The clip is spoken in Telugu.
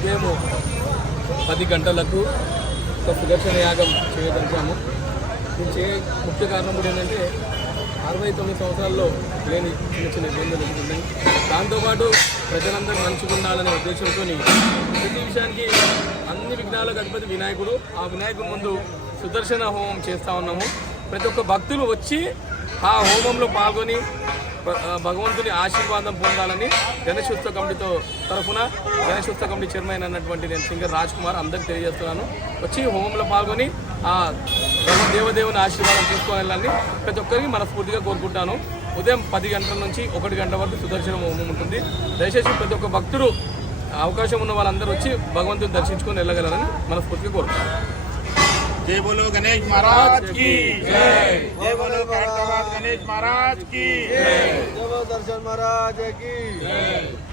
ఉదయం 10 గంటలకు ఒక సుదర్శన యాగం చేయదలిచాము. దీనికి ముఖ్య కారణం కూడా ఏంటంటే 69 సంవత్సరాల్లో లేని చిన్న చిన్న ఇబ్బందులు ఉన్నాయి. దాంతోపాటు ప్రజలందరూ మంచిగా ఉండాలనే ఉద్దేశంతో ప్రతి విషయానికి అన్ని విఘ్నాలకు అధిపతి వినాయకుడు. ఆ వినాయకుడి ముందు సుదర్శన హోమం చేస్తూ ఉన్నాము. ప్రతి ఒక్క భక్తులు వచ్చి ఆ హోమంలో పాల్గొని భగవంతుని ఆశీర్వాదం పొందాలని గణేశోత్సవ కమిటీతో తరఫున గణేశోత్సవ కమిటీ చైర్మన్ అన్నటువంటి నేను సింగర్ రాజ్ కుమార్ అందరికి తెలియజేస్తున్నాను. వచ్చి హోమంలో పాల్గొని ఆ దేవదేవుని ఆశీర్వాదం తీసుకోవాలని ప్రతి ఒక్కరికి మనస్ఫూర్తిగా కోరుకుంటాను. ఉదయం 10 గంటల నుంచి 1 గంట వరకు సుదర్శన హోమం ఉంటుంది. దయచేసి ప్రతి ఒక్క భక్తుడు అవకాశం ఉన్న వాళ్ళందరూ వచ్చి భగవంతుని దర్శించుకొని వెళ్ళగలరని మనస్ఫూర్తిగా కోరుకుంటాను. जय बोलो गणेश महाराज की जय। जय बोलो गणेश महाराज की जय। जय बोलो दर्शन महाराज की जय।